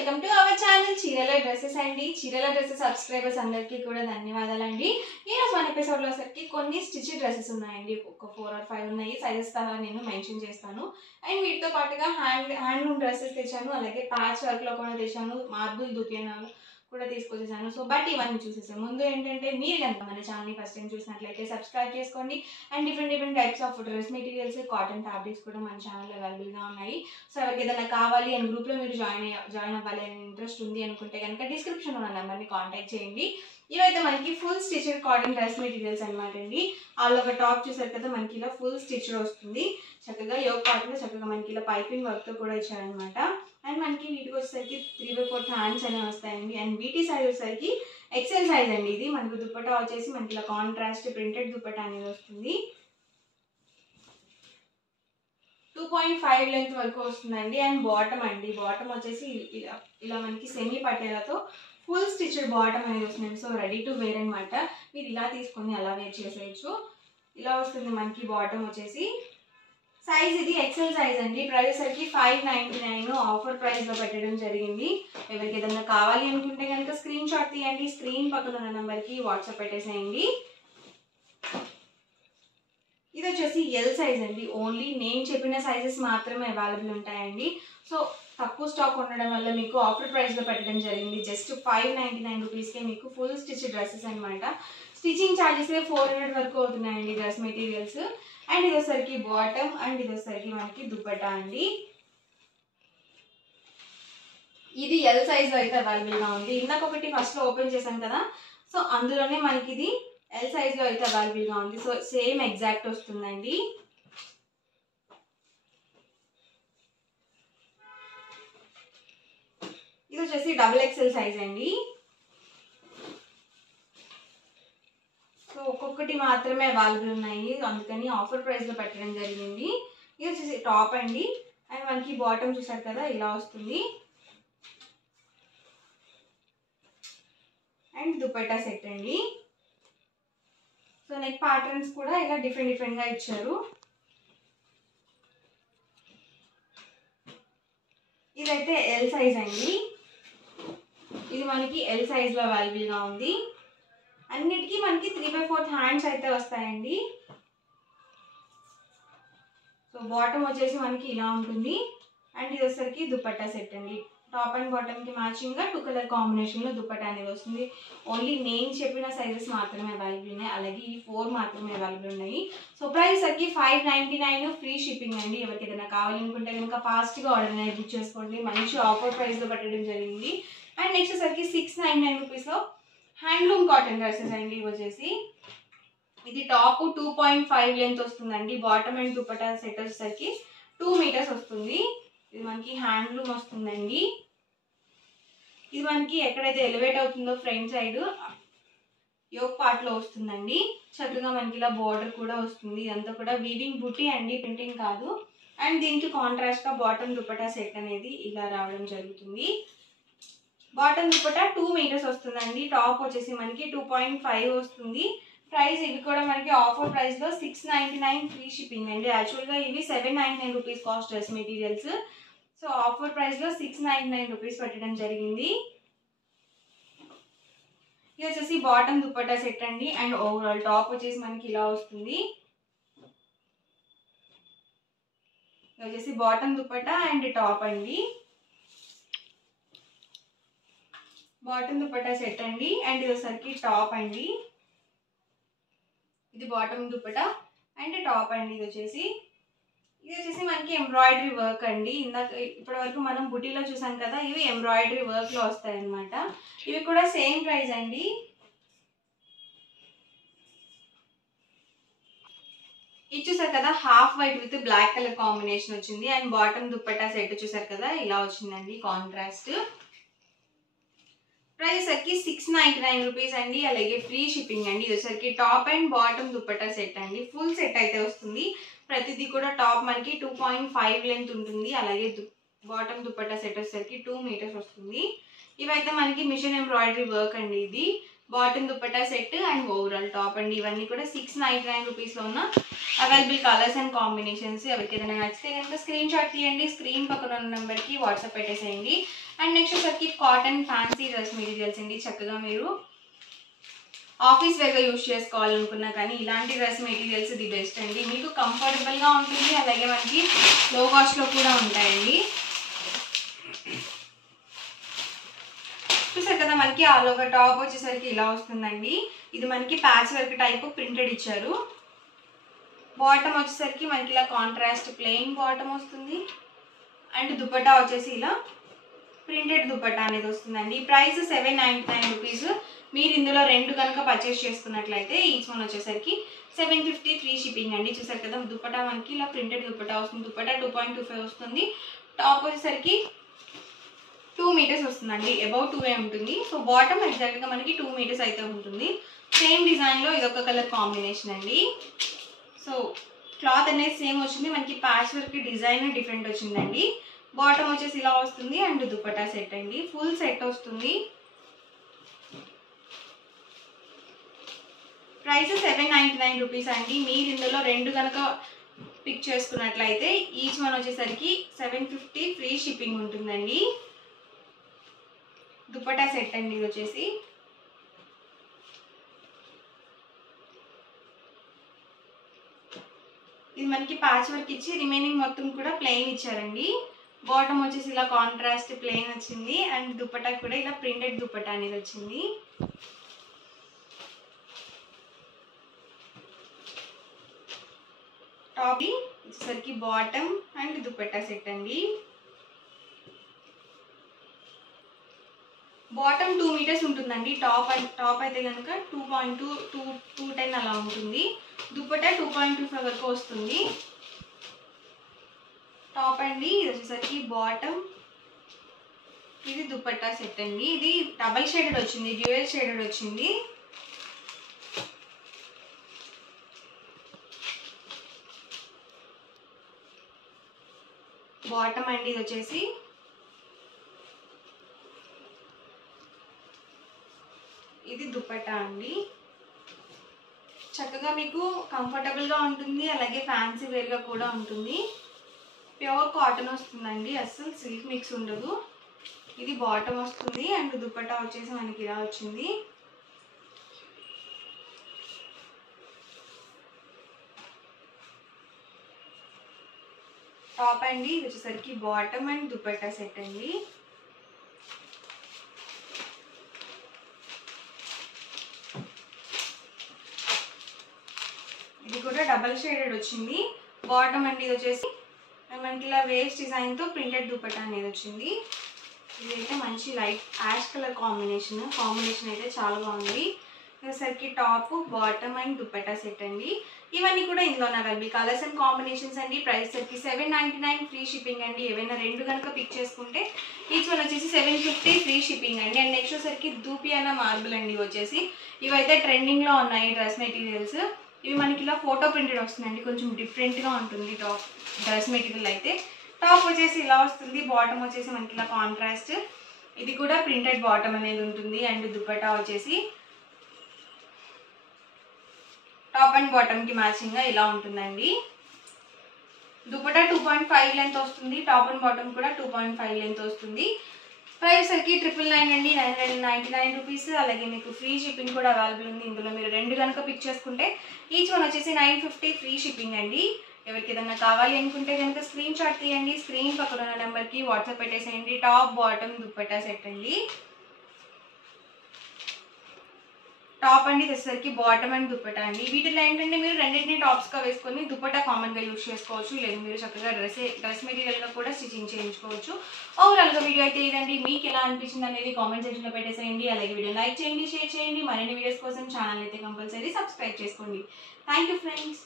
Welcome to our channel చీరల dresses అండి. చీరల డ్రెస్సెస్ సబ్స్క్రైబర్స్ అందరికీ కూడా ధన్యవాదాలండి. ఈరోజు మన ఎపిసోడ్లో సరికి కొన్ని స్టిచ్ డ్రెస్సెస్ ఉన్నాయండి. ఒక 4 or 5 ఉన్నాయి. సైజెస్ తా నేను మెన్షన్ చేస్తాను. అండ్ వీటితో పాటుగా హ్యాండ్లూమ్ డ్రెస్సెస్ తెచ్చాను, అలాగే ప్యాచ్ వర్క్లో కూడా తెచ్చాను, మార్బుల్ దుతియానాలు కూడా తీసుకొచ్చేసాను. సో బట్ ఇవన్నీ చూసేసాను. ముందు ఏంటంటే మీరు కనుక మన ఛానల్ని ఫస్ట్ టైం చూసినట్లయితే సబ్స్క్రైబ్ చేసుకోండి. And different types of dress materials, cotton fabrics కూడా మన ఛానల్లో అవైలబుల్గా ఉన్నాయి. సో ఎవరికి ఏదైనా కావాలి అండ్ గ్రూప్లో మీరు జాయిన్ అవ్వాలి అని ఇంట్రెస్ట్ ఉంది అనుకుంటే కనుక డిస్క్రిప్షన్లో ఉన్న నెంబర్ని కాంటాక్ట్ చేయండి. ఇవైతే మనకి full stitched cotton dress materials అనమాట అండి. ఆల్ ఓవర్ టాప్ చూసారు కదా, మనకి ఇలా ఫుల్ స్టిచ్డ్ వస్తుంది. చక్కగా యోగ్ పార్ట్లో చక్కగా మనకి ఇలా పైపింగ్ వర్క్తో కూడా ఇచ్చారనమాట. అండ్ మనకి వీటికి వచ్చేసరికి 3/4 హ్యాండ్స్ అనేవి వస్తాయండి. అండ్ వీటి సైజ్ వచ్చేసరికి ఎక్సెల్ సైజ్ అండి. ఇది మనకు దుప్పటా వచ్చేసి మనకి ఇలా కాంట్రాస్ట్ ప్రింటెడ్ దుప్పటా అనేది వస్తుంది. 2.5 లెంత్ వరకు వస్తుందండి. అండ్ బాటమ్ అండి, బాటమ్ వచ్చేసి ఇలా మనకి సెమీ పట్టేలతో ఫుల్ స్టిచ్డ్ బాటమ్ అనేది వస్తుంది. సో రెడీ టు వేర్ అనమాట. మీరు ఇలా తీసుకొని అలా వేర్ చేసేయచ్చు. ఇలా వస్తుంది మనకి బాటమ్ వచ్చేసి. సైజ్ ఇది ఎక్సెల్ సైజ్ అండి. ప్రైస్ సరికి 599 ఆఫర్ ప్రైస్లో పెట్టడం జరిగింది. ఎవరికి ఏదైనా కావాలి అనుకుంటే కనుక స్క్రీన్ షాట్ తీయండి, స్క్రీన్ పక్కన ఉన్న నెంబర్కి వాట్సాప్ పెట్టేసేయండి. ఇది వచ్చేసి ఎల్ సైజ్ అండి. ఓన్లీ నేను చెప్పిన సైజెస్ మాత్రమే అవైలబుల్ ఉంటాయండి. సో తక్కువ స్టాక్ ఉండడం వల్ల మీకు ఆఫర్ ప్రైస్లో పెట్టడం జరిగింది. జస్ట్ 599 రూపీస్కే మీకు ఫుల్ స్టిచ్ డ్రెస్సెస్ అనమాట. స్టిచ్చింగ్ ఛార్జెస్ 400 వరకు అవుతున్నాయండి డ్రెస్ మెటీరియల్స్. అండ్ ఇది వచ్చేసరికి బాటమ్, అండ్ ఇది వచ్చేసరికి మనకి దుప్పటా అండి. ఇది ఎల్ సైజ్లో అయితే అవైలబుల్గా ఉంది. ఇందాక ఒకటి ఫస్ట్లో ఓపెన్ చేశాను కదా, సో అందులోనే మనకి ఇది ఎల్ సైజ్లో అయితే అవైలబుల్గా ఉంది. సో సేమ్ ఎగ్జాక్ట్ వస్తుందండి. ఇది వచ్చేసి XXL సైజ్ అండి. సో ఒక్కొక్కటి మాత్రమే అవైలబుల్ ఉన్నాయి, అందుకని ఆఫర్ ప్రైస్లో పెట్టడం జరిగింది. ఇది వచ్చేసి టాప్ అండి. అండ్ మనకి బాటమ్ చూసారు కదా, ఇలా వస్తుంది. అండ్ దుపట్టా సెట్ అండి. సో నెక్ ప్యాటర్న్స్ కూడా ఇలా డిఫరెంట్గా ఇచ్చారు. ఇదైతే ఎల్ సైజ్ అండి. ఇది మనకి ఎల్ సైజ్లో అవైలబుల్గా ఉంది. అన్నిటికీ మనకి 3/4 హ్యాండ్స్ అయితే వస్తాయండి. సో బాటమ్ వచ్చేసి మనకి ఇలా ఉంటుంది. అండ్ ఇది వచ్చేసరికి దుపట్టా సెట్ అండి. టాప్ అండ్ బాటమ్కి మ్యాచింగ్గా 2 కలర్ కాంబినేషన్లో దుపట్టా అనేది వస్తుంది. ఓన్లీ నేను చెప్పిన సైజెస్ మాత్రమే అవైలబుల్ ఉన్నాయి, అలాగే ఈ 4 మాత్రమే అవైలబుల్ ఉన్నాయి. సో ప్రైస్ సరికి 599 ఫ్రీ షిప్పింగ్ అండి. ఎవరికి ఏదైనా కావాలనుకుంటే కనుక ఫాస్ట్గా ఆర్డర్ అనేది బుక్ చేసుకోండి. మంచి ఆఫర్ ప్రైస్లో పెట్టడం జరిగింది. అండ్ నెక్స్ట్ వచ్చేసరికి 699 రూపీస్లో హ్యాండ్లూమ్ కాటన్ డ్రెస్సెస్ అండి. ఇవి వచ్చేసి ఇది టాప్ 2.5 లెంత్ వస్తుందండి. బాటమ్ అండ్ దుపట్టా సెట్ వచ్చేసరికి 2 మీటర్స్ వస్తుంది. ఇది మనకి హ్యాండ్లూమ్ వస్తుందండి. ఇది మనకి ఎక్కడైతే ఎలివేట్ అవుతుందో ఫ్రంట్ సైడ్ యోక్ పార్ట్లో వస్తుందండి. చక్కగా మనకి ఇలా బార్డర్ కూడా వస్తుంది. ఇదంతా కూడా వీవింగ్ బుటీ అండి, ప్రింటింగ్ కాదు. అండ్ దీనికి కాంట్రాస్ట్గా బాటమ్ దుపట్టా సెట్ అనేది ఇలా రావడం జరుగుతుంది. బాటమ్ దుపట్టా 2 మీటర్స్ వస్తుందండి. టాప్ వచ్చేసి మనకి 2.5 వస్తుంది. ప్రైస్ ఇవి కూడా మనకి ఆఫర్ ప్రైస్లో 699 ఫ్రీ షిప్పింగ్ అండి. యాక్చువల్గా ఇవి 799 rupees cost dress materials. So offer ప్రైస్లో 699 రూపీస్ పెట్టడం జరిగింది. ఇది వచ్చేసి బాటమ్ దుపట్టా సెట్ అండి. అండ్ ఓవరాల్ టాప్ వచ్చేసి మనకి ఇలా వస్తుంది. ఇది వచ్చేసి బాటమ్ దుపట్టా అండ్ టాప్ అండి. బాటమ్ దుపట్టా సెట్ అండి. అండ్ ఇది వచ్చేసరికి టాప్ అండి. ఇది బాటమ్ దుపట్టా అండ్ టాప్ అండి. ఇది వచ్చేసి మనకి ఎంబ్రాయిడరీ వర్క్ అండి. ఇప్పటి వరకు మనం బుటీలో చూసాం కదా, ఇవి ఎంబ్రాయిడరీ వర్క్లో వస్తాయి అన్నమాట. ఇవి కూడా సేమ్ ప్రైస్ అండి. ఇది చూసారు కదా, half white with black colour combination వచ్చింది. అండ్ బాటమ్ దుపట్టా సెట్ చూసారు కదా, ఇలా వచ్చిందండి కాంట్రాస్ట్. ప్రైస్ సరికి 699 రూపీస్ అండి, అలాగే ఫ్రీ షిప్పింగ్ అండి. ఇది వచ్చరికి top and bottom dupatta set అండి. ఫుల్ సెట్ అయితే వస్తుంది. ప్రతిదీ కూడా టాప్ మనకి 2.5 లెంత్ ఉంటుంది, అలాగే బాటమ్ దుపట్టా సెట్ వచ్చేసరికి 2 మీటర్స్ వస్తుంది. ఇవైతే మనకి మిషన్ ఎంబ్రాయిడరీ వర్క్ అండి. ఇది bottom dupatta set and overall top అండి. ఇవన్నీ కూడా 699 రూపీస్లో ఉన్న అవైలబుల్ కలర్స్ అండ్ కాంబినేషన్స్. ఎవరికి ఏదైనా నచ్చితే కనుక స్క్రీన్ షాట్ తీయండి, స్క్రీన్ పక్కన ఉన్న నెంబర్కి వాట్సాప్ పెట్టేసేయండి. అండ్ నెక్స్ట్ వచ్చేసరికి కాటన్ ఫ్యాన్సీ డ్రెస్ మెటీరియల్స్ అండి. చక్కగా మీరు ఆఫీస్ వేర్గా యూజ్ చేసుకోవాలనుకున్నా కానీ ఇలాంటి డ్రెస్ మెటీరియల్స్ ది బెస్ట్ అండి. మీకు కంఫర్టబుల్గా ఉంటుంది, అలాగే మనకి లో కాస్ట్లో కూడా ఉంటాయండి. చూసారు కదా, మనకి ఆల్ ఓవర్ టాప్ వచ్చేసరికి ఇలా వస్తుందండి. ఇది మనకి ప్యాచ్ వర్క్ టైప్ ప్రింటెడ్ ఇచ్చారు. బాటమ్ వచ్చేసరికి మనకి ఇలా కాంట్రాస్ట్ ప్లెయిన్ బాటమ్ వస్తుంది. అండ్ దుపట్టా వచ్చేసి ఇలా ప్రింటెడ్ దుపట్టా అనేది వస్తుందండి. Price 799 rupees. మీరు ఇందులో 2 కనుక పర్చేస్ చేసుకున్నట్లయితే ఈచ్ వన్ వచ్చేసరికి 750 ఫ్రీ షిప్పింగ్ అండి. చూసారు కదా, దుపట్టా మనకి ఇలా ప్రింటెడ్ దుపట్టా వస్తుంది. దుపట్టా 2.25 వస్తుంది. టాప్ వచ్చేసరికి 2 మీటర్స్ వస్తుందండి. అబౌట్ 2 ఉంటుంది. సో బాటమ్ ఎగ్జాక్ట్గా మనకి 2 మీటర్స్ అయితే ఉంటుంది. సేమ్ డిజైన్లో ఇదొక కలర్ కాంబినేషన్ అండి. సో క్లాత్ అనేది సేమ్ వచ్చింది, మనకి ప్యాచ్ వర్క్ డిజైన్ డిఫరెంట్ వచ్చిందండి. బాటమ్ వచ్చేసి ఇలా వస్తుంది. అండ్ దుపట్టా సెట్ అండి, ఫుల్ సెట్ వస్తుంది. ప్రైస్ 799 రూపీస్ అండి. మీరు ఇందులో 2 కనుక పిక్ చేసుకున్నట్లయితే ఈచ్ వన్ వచ్చేసరికి 750 ఫ్రీ షిప్పింగ్ ఉంటుందండి. దుపట్టా సెట్ అండి ఇది వచ్చేసి. ఇది మనకి ప్యాచ్ వర్క్ ఇచ్చి రిమైనింగ్ మొత్తం కూడా ప్లెయిన్ ఇచ్చారండి. బాటమ్ వచ్చేసి ఇలా కాంట్రాస్ట్ ప్లెయిన్ వచ్చింది. అండ్ దుపట్టా కూడా ఇలా ప్రింటెడ్ దుపట్టా అనేది వచ్చింది. టాప్ వచ్చేసరికి బాటమ్ అండ్ దుపట్టా సెట్ అండి. బాటమ్ 2 మీటర్స్ ఉంటుందండి. టాప్ అయితే కనుక 2.2-210 అలా ఉంటుంది. దుపట్టా 2.25 వరకు వస్తుంది. టాప్ అండి, ఇది వచ్చేసరికి బాటమ్, ఇది దుపట్టా సెట్ అండి. ఇది డబల్ షేడెడ్ వచ్చింది, డ్యూయల్ షేడెడ్ వచ్చింది. బాటమ్ అండి ఇది వచ్చేసి. ఇది దుపట్టా అండి. చక్కగా మీకు కంఫర్టబుల్గా ఉంటుంది, అలాగే ఫ్యాన్సీ వేర్గా కూడా ఉంటుంది. ప్యూర్ కాటన్ వస్తుందండి, అస్సలు సిల్క్ మిక్స్ ఉండదు. ఇది బాటమ్ వస్తుంది. అండ్ దుపట్టా వచ్చేసి మనకి ఇలా వచ్చింది. టాప్ అండి, ఇది వచ్చేసరికి బాటమ్ అండ్ దుపట్టా సెట్ అండి. ఇది కూడా డబల్ షేడెడ్ వచ్చింది. బాటమ్ అండి ఇది వచ్చేసి మనకి ఇలా వేవ్స్ డిజైన్తో ప్రింటెడ్ దుపట్టా అనేది వచ్చింది. ఇదైతే మంచి లైట్ యాష్ కలర్ కాంబినేషన్ అయితే చాలా బాగుంది. వచ్చేసరికి top, bottom and dupatta set అండి. ఇవన్నీ కూడా ఇందులో అవైలబుల్ కలర్స్ అండ్ కాంబినేషన్స్ అండి. ప్రైస్ సరికి 799 ఫ్రీ షిప్పింగ్ అండి. ఏవైనా 2 కనుక పిక్ చేసుకుంటే ఈచ్ వన్ వచ్చేసి 750 ఫ్రీ షిప్పింగ్ అండి. అండ్ నెక్స్ట్ వచ్చేసరికి దూపియానా మార్బుల్ అండి వచ్చేసి. ఇవైతే ట్రెండింగ్లో ఉన్నాయి డ్రెస్ మెటీరియల్స్. ఇవి మనకి ఇలా ఫోటో ప్రింటెడ్ వస్తుందండి, కొంచెం డిఫరెంట్గా ఉంటుంది టాప్ డ్రెస్ మెటీరియల్ అయితే. టాప్ వచ్చేసి ఇలా వస్తుంది. బాటమ్ వచ్చేసి మనకి ఇలా కాంట్రాస్ట్, ఇది కూడా ప్రింటెడ్ బాటమ్ అనేది ఉంటుంది. అండ్ దుపట్టా వచ్చేసి టాప్ అండ్ బాటమ్కి మ్యాచింగ్గా ఇలా ఉంటుందండి. దుపట్టా 2.5 లెంత్ వస్తుంది. టాప్ అండ్ బాటమ్ కూడా 2.5 లెంత్ వస్తుంది. ప్రైస్ సరికి 999 అండి, 999 రూపీస్. అలాగే మీకు ఫ్రీ షిప్పింగ్ కూడా అవైలబుల్ ఉంది. ఇందులో మీరు 2 కనుక పిక్ చేసుకుంటే ఈచ్ వన్ వచ్చేసి 950 ఫ్రీ షిప్పింగ్ అండి. ఎవరికి ఏదైనా కావాలి అనుకుంటే కనుక స్క్రీన్ షాట్ తీయండి, స్క్రీన్ పక్కన ఉన్న నెంబర్కి వాట్సాప్ పెట్టేసేయండి. టాప్, బాటమ్, దుపట్టా సెట్ అండి. టాప్ అండి వచ్చేసరికి బాటమ్ అండ్ దుపట్టా అండి. వీటిలో ఏంటంటే మీరు రెండింటిని టాప్స్గా వేసుకొని దుపట్టా కామన్గా యూజ్ చేసుకోవచ్చు, లేదా మీరు చక్కగా డ్రెస్ మెటీరియల్గా కూడా స్టిచింగ్ చేయించుకోవచ్చు. ఓవరాల్గా వీడియో అయితే ఇదండి. మీకు ఎలా అనిపించింది అనేది కామెంట్ సెక్షన్లో పెట్టేసేయండి. అలాగే వీడియో లైక్ చేయండి, షేర్ చేయండి. మరిన్ని వీడియోస్ కోసం ఛానల్ అయితే కంపల్సరీ సబ్స్క్రైబ్ చేసుకోండి. Thank you friends.